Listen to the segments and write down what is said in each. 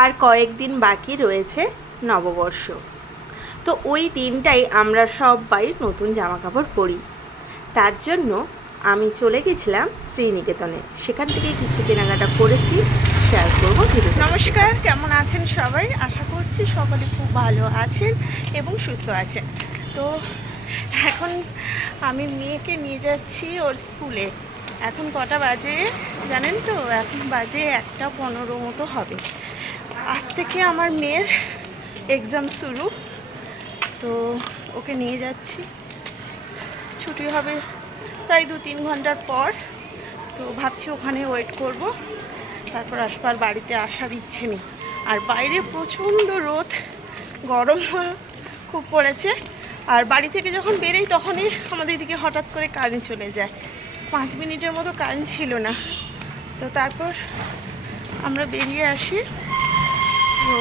আর কয়েকদিন বাকি রয়েছে নববর্ষ। তো ওই দিনটাই আমরা সবাই নতুন জামা কাপড় পরি। তার জন্য আমি চলে গেছিলাম শ্রীনিকেতনে, সেখান থেকে কিছু কেনাকাটা করেছি, শেয়ার করবো ভিডিও। নমস্কার, কেমন আছেন সবাই? আশা করছি সকলে খুব ভালো আছেন এবং সুস্থ আছেন। তো এখন আমি মেয়েকে নিয়ে যাচ্ছি ওর স্কুলে। এখন কটা বাজে জানেন তো? এখন বাজে 1:15 মতো হবে। আজ থেকে আমার মেয়ের এক্সাম শুরু, তো ওকে নিয়ে যাচ্ছি। ছুটি হবে প্রায় 2-3 ঘন্টার পর, তো ভাবছি ওখানে ওয়েট করব, তারপর আসবার। বাড়িতে আসার ইচ্ছে নেই। আর বাইরে প্রচণ্ড রোদ, গরম খুব পড়েছে। আর বাড়ি থেকে যখন বেরোই তখনই আমাদের এদিকে হঠাৎ করে কারেন্ট চলে যায়। 5 মিনিটের মতো কারেন্ট ছিল না। তো তারপর আমরা বেরিয়ে আসি। তো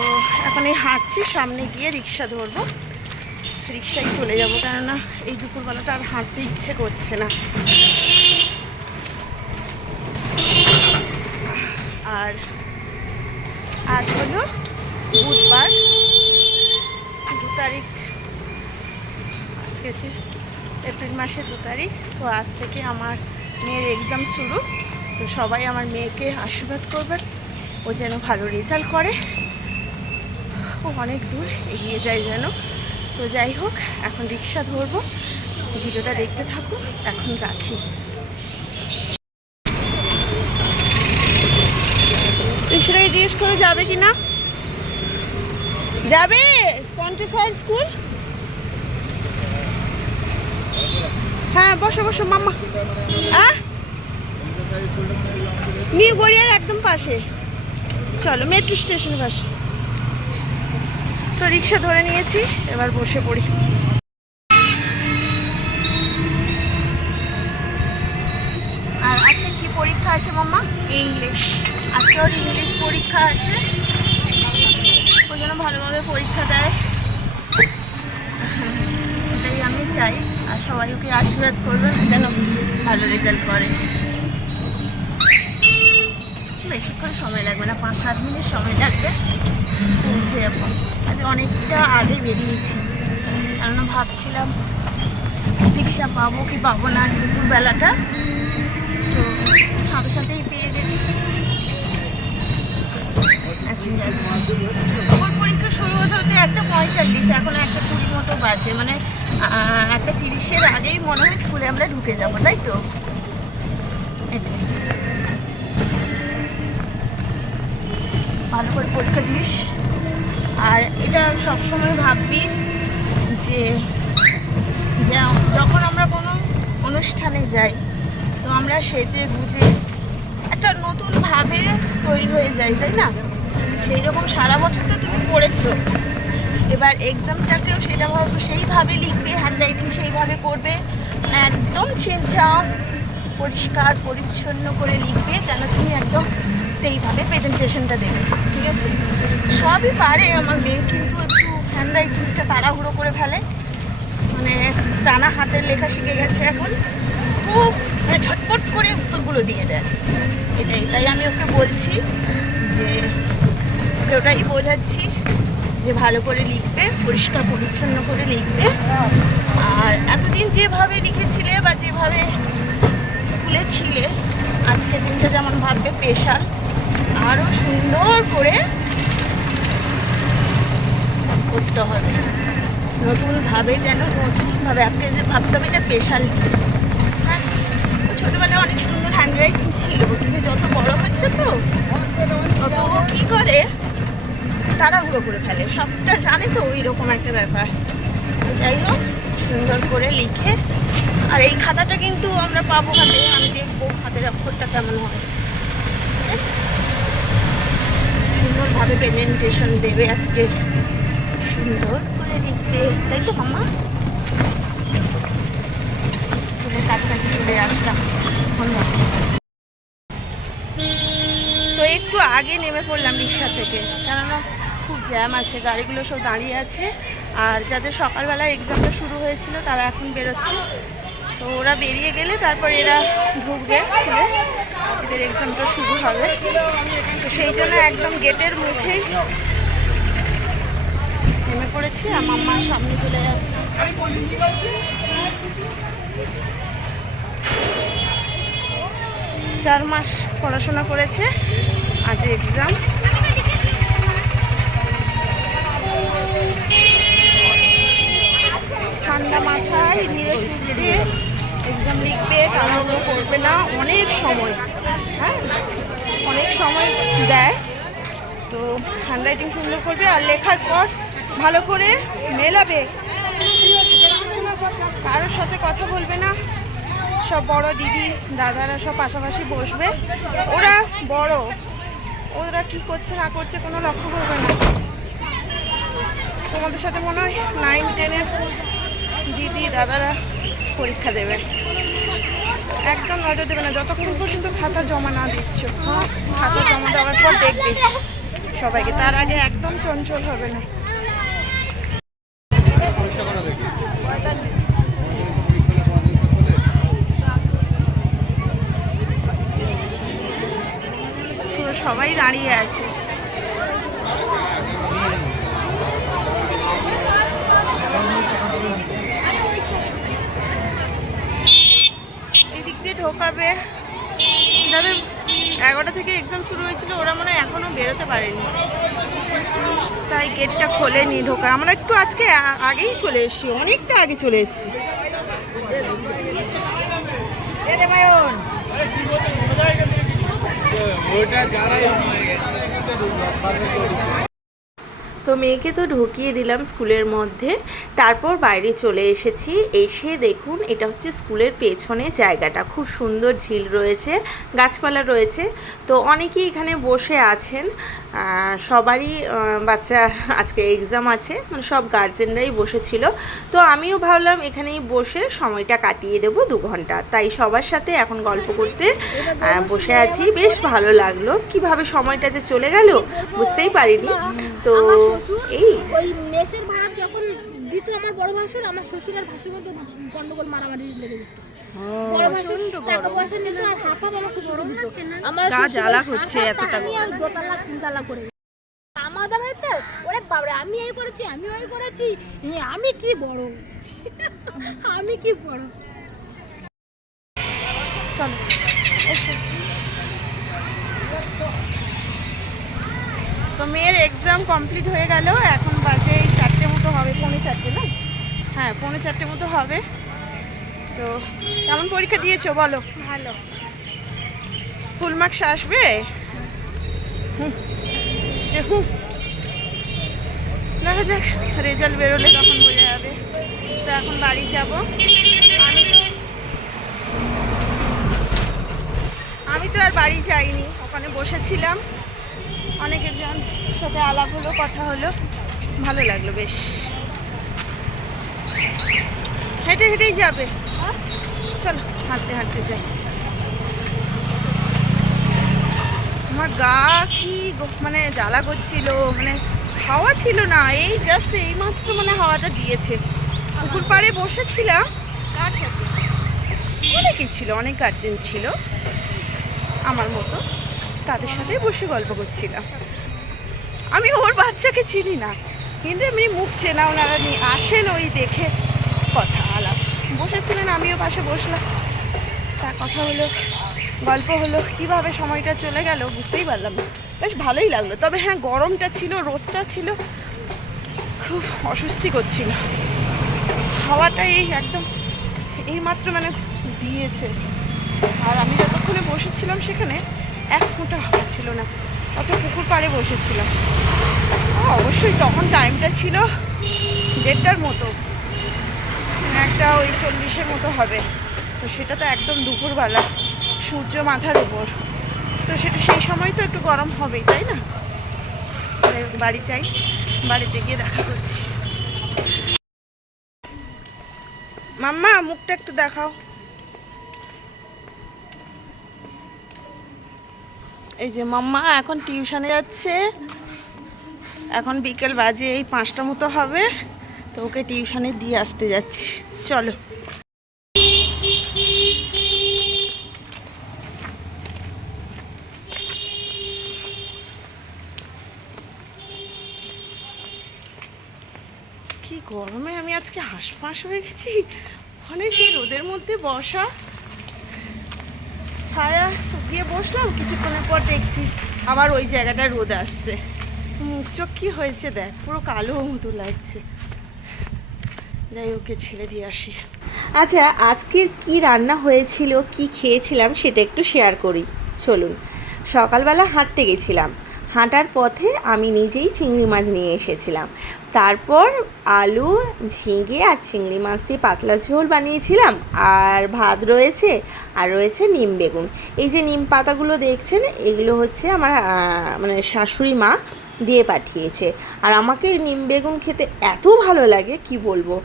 এখন এই হাঁটছি, সামনে গিয়ে রিক্সা ধরবো, রিক্সায় চলে যাব, কেননা এই দুপুরবেলাটা আর হাঁটতে ইচ্ছে করছে না। আর আজ হলো বুধবার, 2 তারিখ, আজকে এপ্রিল মাসের 2 তারিখ। তো আজ থেকে আমার মেয়ের এক্সাম শুরু। তো সবাই আমার মেয়েকে আশীর্বাদ করবেন, ও যেন ভালো রেজাল্ট করে, ও অনেক দূর এগিয়ে যায় যেন। তো যাই হোক, এখন রিক্সা ধরবো, ভিডিওটা দেখতে থাকুন। এখন রাখি। রিক্সাটাকে জিজ্ঞেস করে যাবে কি না, যাবে স্পঞ্চসাইড স্কুল? হ্যাঁ, বসো বসো মাম্মা। নিউ গড়িয়ার একদম পাশে, চলো, মেট্রো স্টেশনের পাশে। তো রিক্সা ধরে নিয়েছি, এবার বসে পড়ি। আর আজকে কি পরীক্ষা আছে মাম্মা? ইংলিশ। আজকে ওর ইংলিশ পরীক্ষা আছে, ওই জন্য ভালোভাবে পরীক্ষা দেয়, এটাই আমি চাই। আর সবাই ওকে আশীর্বাদ করবেন যেন ভালো রেজাল্ট করে। বেশিক্ষণ সময় লাগবে না, 5-7 মিনিট সময় লাগবে পৌঁছে যাবো। আজ অনেকটা আগে বেরিয়েছি, কেননা ভাবছিলাম রিক্সা পাবো কি পাবো না দুপুরবেলাটা, তো সাথে সাথেই পেয়ে গেছি। এখন যাচ্ছি। ওর পরীক্ষা শুরু হতে হতে 1:45, এখন 1:20 মতো বাজে, মানে 1:30-এর আগেই মনে হয় স্কুলে আমরা ঢুকে যাবো, তাই তো? ভালো করে পরীক্ষা দিস। আর এটা সবসময় ভাববি যে যখন আমরা কোনো অনুষ্ঠানে যাই, তো আমরা সেজে গুজে একটা নতুনভাবে তৈরি হয়ে যাই, তাই না? সেই রকম সারা বছর তো তুমি পড়েছো, এবার এক্সামটাকেও সেইভাবে লিখবে, হ্যান্ডরাইটিং সেইভাবে করবে, একদম ছিমছাম পরিষ্কার পরিচ্ছন্ন করে লিখবে, যেন তুমি একদম সেইভাবে প্রেজেন্টেশনটা দেবে, ঠিক আছে? সবই পারে আমার মেয়ে, কিন্তু একটু হ্যান্ডরাইটিংটা তাড়াহুড়ো করে ফেলে, মানে টানা হাতের লেখা শিখে গেছে এখন, খুব মানে ঝটপট করে উত্তরগুলো দিয়ে দেয়। তাই আমি ওকে বলছি যে, ওকে ওটাই বোঝাচ্ছি যে ভালো করে লিখবে, পরিষ্কার পরিচ্ছন্ন করে লিখবে। আর এতদিন যেভাবে লিখেছিলে বা যেভাবে স্কুলে ছিলে, আজকের দিনটা যেমন ভাববে স্পেশাল, আরও সুন্দর করে করতে হবে, নতুনভাবে, আজকে যে ভাবতে হবে এটা স্পেশাল। হ্যাঁ, ছোটোবেলায় অনেক সুন্দর হ্যান্ডরাইটিং ছিল, কিন্তু যত বড় হচ্ছে তো তত ও কী করে তাড়াহুড়ো করে ফেলে, সবটা জানে তো, ওই রকম একটা ব্যাপার। যাই হোক, সুন্দর করে লিখে, আর এই খাতাটা কিন্তু আমরা পাবো হাতে, আমি দেখবো হাতের অক্ষরটা কেমন হয়, ঠিক আছে? সুন্দরভাবে প্রেজেন্টেশন দেবে আজকে, সুন্দর করে লিখতে, তাই তো মামা? স্কুলের কাছাকাছি চলে আসলাম। তো একটু আগে নেমে পড়লাম রিক্সা থেকে, কেননা খুব জ্যাম আছে, গাড়িগুলো সব দাঁড়িয়ে আছে। আর যাদের সকালবেলা এক্সামটা শুরু হয়েছিল তারা এখন বেরোচ্ছে, তো ওরা বেরিয়ে গেলে তারপর এরা ঢুকবে স্কুলে। এদের এক্সামটা শুরু হবে, তো সেই জন্য একদম গেটের মুখেই নেমে পড়েছি। আমার মা সামনে চলে যাচ্ছে। 4 মাস পড়াশোনা করেছে, আজ এক্সাম। ঠান্ডা মাথায় ধীরে সুস্থে এক্সাম লিখবে, তাড়াহুড়ো করবে না। অনেক সময়, হ্যাঁ অনেক সময় দেয়, তো হ্যান্ডরাইটিং সুন্দর করবে আর লেখার পর ভালো করে মেলাবে, কারোর সাথে কথা বলবে না। সব বড় দিদি দাদারা সব পাশাপাশি বসবে, ওরা বড়, ওরা কি করছে না করছে কোনো লক্ষ্য করবে না। তোমাদের সাথে মনে হয় 9, 10-এর দিদি দাদারা পরীক্ষা দেবে, একদম নজর দেবে না যতক্ষণ পর্যন্ত খাতা জমা না দিচ্ছ। খাতা জমা দেওয়ার পর দেখবে সবাইকে, তার আগে একদম চঞ্চল হবে না। পুরো সবাই দাঁড়িয়ে আছে। এদিক দিয়ে ঢোকাবে, যাদের 11টা থেকে এক্সাম শুরু হয়েছিল ওরা মনে হয় এখনো বেরোতে পারেনি, তাই গেটটা খোলেনি ঢোকা। আমরা একটু আজকে আগেই চলে এসেছি, অনেকটা আগে চলে এসেছি। তো মেয়েকে তো ঢুকিয়ে দিলাম স্কুলের মধ্যে, তারপর বাইরে চলে এসেছি। এসে দেখুন এটা হচ্ছে স্কুলের পেছনে জায়গাটা, খুব সুন্দর ঝিল রয়েছে, গাছপালা রয়েছে। তো অনেকেই এখানে বসে আছেন, সবারই বাচ্চার আজকে এক্সাম আছে, মানে সব গার্জেনরাই বসেছিল। তো আমিও ভাবলাম এখানেই বসে সময়টা কাটিয়ে দেবো 2 ঘন্টা, তাই সবার সাথে এখন গল্প করতে বসে আছি। বেশ ভালো লাগলো, কিভাবে সময়টা যে চলে গেল বুঝতেই পারিনি। তো এই ওই মেসের ভাড়া যখন দিত আমার বড় ভাসুর, আমার শ্বশুর আর ভাসুর মধ্যে গন্ডগোল মারামারি লেগে যেত। বড় ভাসুর টাকা পয়সা নিত আর হাফ আমার শ্বশুর দিত। আমার গা জ্বালা হচ্ছে এতটা, আমি ওই 2 তালা 3 তালা করে আমাদের বাড়িতে। ওরে বাবা, আমি এই করেছি, আমি ওই করেছি, আমি কি বড়, আমি কি বড়। চলো তো মেয়ের এক্সাম কমপ্লিট হয়ে গেল, এখন বাজে 4টে মতো হবে, 4:45 না, হ্যাঁ 4:45 মতো হবে। তো কেমন পরীক্ষা দিয়েছো বলো? ভালো। ফুল মার্কস আসবে? দেখা যাক, রেজাল্ট বেরোলে তখন বোঝা যাবে। তো এখন বাড়ি যাব। আমি তো আর বাড়ি যাইনি, ওখানে বসেছিলাম, অনেকের জন সাথে আলাপ হলো, কথা হলো, ভালো লাগলো বেশ। হেঁটে হেঁটেই যাবে, চলো হাঁটতে হাঁটতে যাই। আমার গা কি মানে জ্বালা করছিল, মানে হাওয়া ছিল না, এই জাস্ট এইমাত্র মানে হাওয়াটা দিয়েছে। পুকুর পাড়ে বসেছিলাম, কার সাথে অনেকেই ছিল, অনেক গার্জেন ছিল আমার মতো, তাদের সাথেই বসে গল্প করছিলাম। আমি ওর বাচ্চাকে চিনি না, কিন্তু এমনি মুখ চেনা, ওনারা আসেন ওই দেখে কথা আলাপ। বসেছিলেন, আমিও পাশে বসলাম, তা কথা হলো, গল্প হলো, কিভাবে সময়টা চলে গেল বুঝতেই পারলাম না। বেশ ভালোই লাগলো, তবে হ্যাঁ গরমটা ছিল, রোদটা ছিল, খুব অস্বস্তি করছিল। হাওয়াটা এই একদম এইমাত্র মানে দিয়েছে, আর আমি যতক্ষণে বসেছিলাম সেখানে 1 ফোঁটা হাওয়া ছিল না, অথচ পুকুর পাড়ে বসেছিলাম। অবশ্যই তখন টাইমটা ছিল 1:30টার মতো, একটা ওই 40-এর মতো হবে। তো সেটা তো একদম দুপুরবেলা, সূর্য মাথার উপর, তো সেটা সেই সময় তো একটু গরম হবেই, তাই না? বাড়ি চাই, বাড়িতে গিয়ে দেখা করছি। মাম্মা মুখটা একটু দেখাও। এই যে মাম্মা এখন টিউশনে যাচ্ছে, এখন বিকেল বাজে এই 5টা মতো হবে, তো ওকে টিউশনে দিয়ে আসতে যাচ্ছি। চলো কি গরমে আমি আজকে হাঁসফাঁস হয়ে গেছি। ওখানে সেই রোদের মধ্যে বসা, ছায়া গিয়ে বসলাম, কিছুক্ষণের পর দেখছি আবার ওই জায়গাটায় রোদ আসছে। মুখ চোখ কী হয়েছে দেখ, পুরো কালো মতো লাগছে। যাই ওকে ছেড়ে দিয়ে আসি। আচ্ছা, আজকের কি রান্না হয়েছিল, কি খেয়েছিলাম সেটা একটু শেয়ার করি, চলুন। সকালবেলা হাঁটতে গেছিলাম, হাঁটার পথে আমি নিজেই চিংড়ি মাছ নিয়ে এসেছিলাম। তারপর আলু, ঝিঙে আর চিংড়ি মাছ দিয়ে পাতলা ঝোল বানিয়েছিলাম। আর ভাত রয়েছে, আর রয়েছে নিম বেগুন। এই যে নিম পাতাগুলো দেখছেন, এগুলো হচ্ছে আমার মানে শাশুড়ি মা দিয়ে পাঠিয়েছে। আর আমাকে নিম বেগুন খেতে এত ভালো লাগে কি বলবো।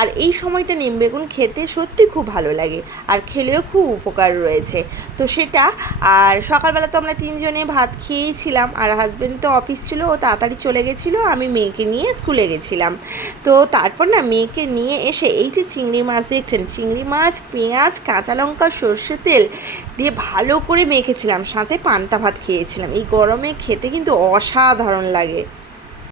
আর এই সময়টা নিম বেগুন খেতে সত্যি খুব ভালো লাগে, আর খেলেও খুব উপকার রয়েছে। তো সেটা, আর সকালবেলা তো আমরা তিনজনে ভাত খেয়েছিলাম, আর হাজব্যান্ড তো অফিস ছিল, ও তাড়াতাড়ি চলে গেছিলো, আমি মেয়েকে নিয়ে স্কুলে গেছিলাম। তো তারপর না মেয়েকে নিয়ে এসে এই যে চিংড়ি মাছ দেখছেন, চিংড়ি মাছ পেঁয়াজ কাঁচা লঙ্কা সর্ষের তেল দিয়ে ভালো করে মেখেছিলাম, সাথে পান্তা ভাত খেয়েছিলাম। এই গরমে খেতে কিন্তু অসাধারণ লাগে।